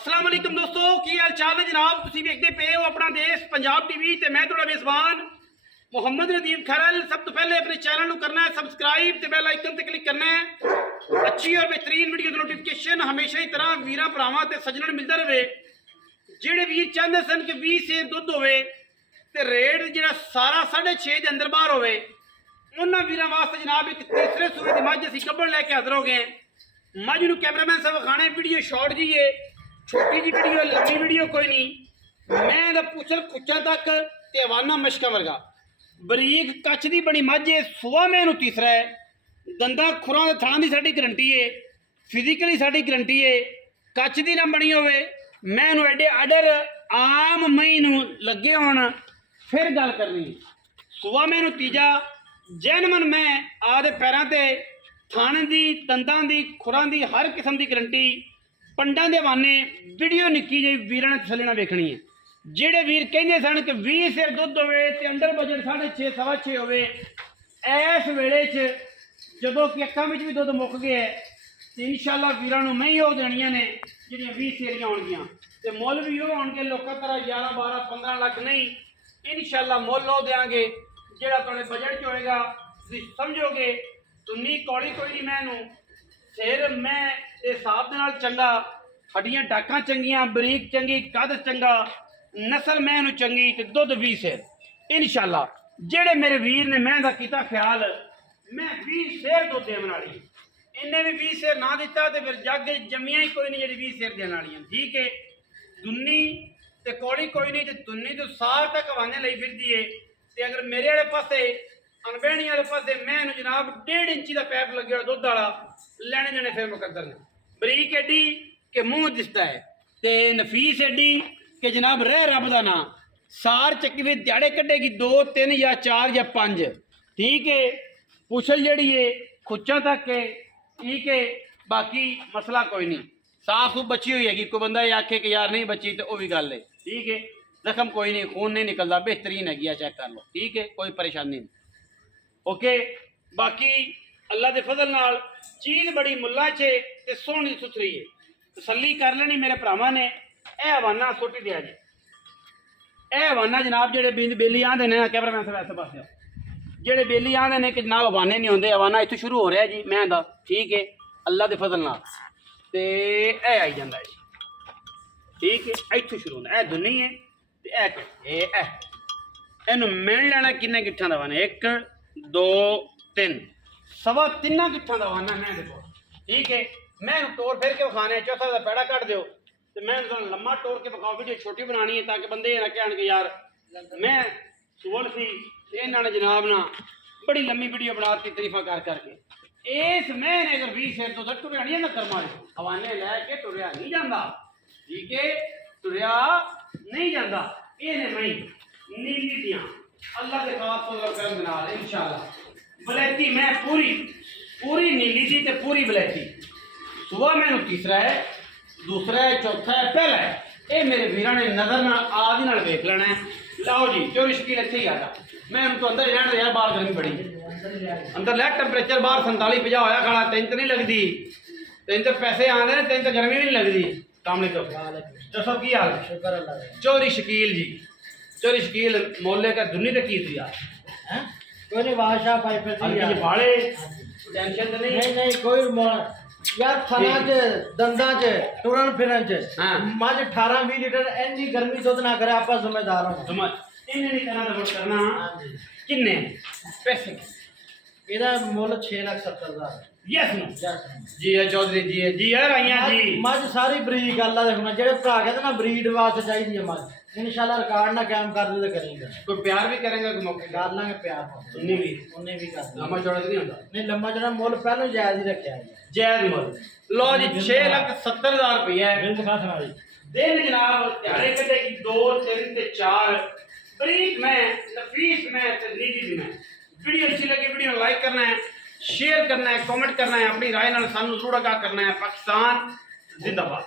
अस्सलाम वालेकुम दोस्तों, की हाल चाल है जनाब। तुसीं देखते पे हो अपना देश पंजाब टीवी ते मैं थोड़ा मेज़बान मुहम्मद नदीम खैरल। सब तो पहले अपने चैनल को करना है सबसक्राइब ते बेल आइकन ते क्लिक करना है। अच्छी और बेहतरीन वीडियो की नोटिफिकेशन हमेशा ही तरह वीर भरावां ते सज्जणां मिलता रहे। ਜਿਹੜੇ ਵੀਰ ਚਾਹੁੰਦੇ ਸਨ ਕਿ 20 ਸੇਰ ਦੁੱਧ ਹੋਵੇ ਤੇ ਰੇਟ ਜਿਹੜਾ ਸਾਰਾ 6.5 ਦੇ ਅੰਦਰ ਬਾਹਰ ਹੋਵੇ, ਉਹਨਾਂ ਵੀਰਾਂ ਵਾਸਤੇ ਜਨਾਬ ਇੱਕ ਤੀਸਰੇ ਸੂਏ ਦੀ ਮੱਝ ਅਸੀਂ ਗੱਭਣ ਲੈ ਕੇ ਹਾਜ਼ਰ ਹੋ ਗਏ। मझ नूं कैमरामैन साहब खाने वीडियो शॉर्ट जी है, छोटी जी वीडियो, लंबी वीडियो कोई नहीं। मैं दा पुछल खुच्चा तक ते हवाना मशका वर्गा बरीक कच्छ दी बड़ी मझ है। सुआ मैनू तीसरा है, दंदा खुरां दे थाणां दी साडी गारंटी है, फिजिकली साडी गारंटी है। कच्छ दी ना बनी होवे, मैनू एडे आडर आम मई नूं लगे होण फिर गल करनी। सुआ मैनू तीजा जैनमन मैं आदे पैरां ते थाने की दंदा की खुरां की हर किस्म की गारंटी पंडा के हवाने वीडियो निक्की जी वीर ने तसल्ली वेखनी है। जेडे वीर कहते सन कि 20 सिर दुध होवे ते अंडर बजट 6.5 सवा 6 होवे, इस वेले जदों कि अक्कां विच भी दुध मुक गया है तो इंशाअल्लाह वीरां नूं मैं ही वो देनियां ने जिहड़ियां 20 सेरियां होणगियां ते मुल भी वो होणगे लोकां तरह 11 12 15 लाख नहीं। इंशाअल्लाह मुल वो देंगे जिहड़ा तुहाडे बजट च होएगा, तुसीं समझोगे। तुन्नी कौड़ी कोई नहीं, मैनू सिर मैं हिसाब के नाल चंगा, हड्डियां डाकां चंगियां, बरीक चंगी, कद चंगा, नस्ल मैनू चंगी ते दुध 20 सिर। इंशाअल्लाह जेड़े मेरे वीर ने मैं दा कीता ख्याल, मैं 20 सिर दुध देवन वाली। इन्हें भी 20 सिर ना दिता तो फिर जग जमिया ही कोई नहीं जी 20 सिर देने वाली। ठीक है, दुन्नी ते कौड़ी कोई नहीं, तो दुन्नी तो साल तक हवाने लई फिरदी है। ते अगर मेरे वाले पासे अनबैनी वाले पासे मैं जनाब 1.5 इंची का पैप लगे हुआ दुध वाला लैने देने फिर मुकद्दर ने। बरीक एडी कि मुँह दिसता है तो नफीस एडी कि जनाब रह रब का ना सार चक्की भी ध्याड़े कटेगी 2 3 या 4 या 5। ठीक है, पुछल जड़ी है खुच्चा तक है। ठीक है, बाकी मसला कोई नहीं, साफ सूफ बची हुई हैगी। कोई बंदा ये आखे कि यार नहीं बची तो वह भी गल है। ठीक है, जख्म कोई नहीं, खून नहीं निकलता, बेहतरीन हैगी, चेक कर लो। ठीक है, कोई परेशानी नहीं। ओके, बाकी अल्लाह के फजल नाल चीज़ बड़ी मुल्ला च ते सोहनी सुथरी है, तसल्ली कर लेनी मेरे भरावां ने। यह हवाना सुट दिया जी, यह हवाना जनाब जेडे बेली आंदे ने कैमरामैन साहब ऐसे पासे जेडे बेली आंदे ने कि जनाब हवाने नहीं होंगे, हवाना इत्थों शुरू हो रहा है जी मैं दा। ठीक है, अल्लाह के फजल नाल ते यह आई जाता है जी। ठीक है, इत्थों शुरू होंदा, यह दुनी है ते इनू मिल लेना किन्ने गिट्ठां दा हवाना, 1 2 3 सवा 3 गिट्ठां दा हवाना मैं देखो। ठीक है, मैं तोड़ फिर के विखाने चौथा का पैड़ा कट दो तो मैं लम्मा तोड़ के विखाओ। वीडियो छोटी बनानी है ताकि बंदे ना कहन कि यार मैं सुवल सी इन्होंने जनाब ना बड़ी लम्मी वीडियो बनाती तरीफा कर करके। इस मैंने अगर 20 सिर तो टुरिया नहीं ना कर्मा हवाने लैके टुरिया नहीं जाता। ठीक है, टुरिया नहीं जाता। ये मई नीली दियाँ अल्लाह के खास करम नाल इंशाअल्लाह बलैती मैं पूरी नीली थी ते पूरी बलैती। सुबह मैनू तीसरा है, दूसरा है, चौथा है, पहला है। ये मेरे वीरों ने नज़र ना आदि नाल देख लेना है। लाओ जी, चोरी शकील इत्थे ही आता। मैं उनको अंदर ही रहने दिया, बाहर गर्मी बड़ी अंदर लै टैंपरेचर बाहर 47 50 होया खड़ा। तेन तो नहीं लगती, तेन तो पैसे आते हैं, तेन तो गर्मी भी नहीं लगती। दसो की हाल? चोरी शकील जी, चोरी शकील मोले का दुनी तक की थी यार कोई नहीं बादशाह भाई फिर बाड़े टेंशन तो नहीं कोई यार थाना च दंदा च टुरन फिरन च हां मज 18 20 लीटर एनी गर्मी दुध ना करे, आप जिम्मेदार हो। समझ इन्हें नहीं करना किन्ने पैसे ਇਹਦਾ ਮੁੱਲ 6,70,000 यस जी है चौधरी जी है जी है राइयां जी। मझ सारी बरीक अल्लाह देखना जेडे भरा कहते ना ब्रीड वास्ते चाहिए है मझ। इंशाल्लाह रिकॉर्ड ना कायम कर दे तो करेंगे। कोई प्यार भी करेंगे तो मौके कर लांगे प्यार उन्हें भी कर लम्बा चौड़ा नहीं होता। नहीं लम्बा चौड़ा मुੱਲ पहले जायज ही रखा है। जायज मुੱਲ लो जी 6,70,000 रुपया है। बिल दिखा सुना जी दिन जनाब ध्याड़े कटेगी 2 3 ते 4 बरीक में नफीस में ते नीली में। वीडियो अच्छी लगी वीडियो लाइक करना है, शेयर करना है, कमेंट करना है, अपनी राय नाल सानू जरूर आगाह करना है। पाकिस्तान जिंदाबाद।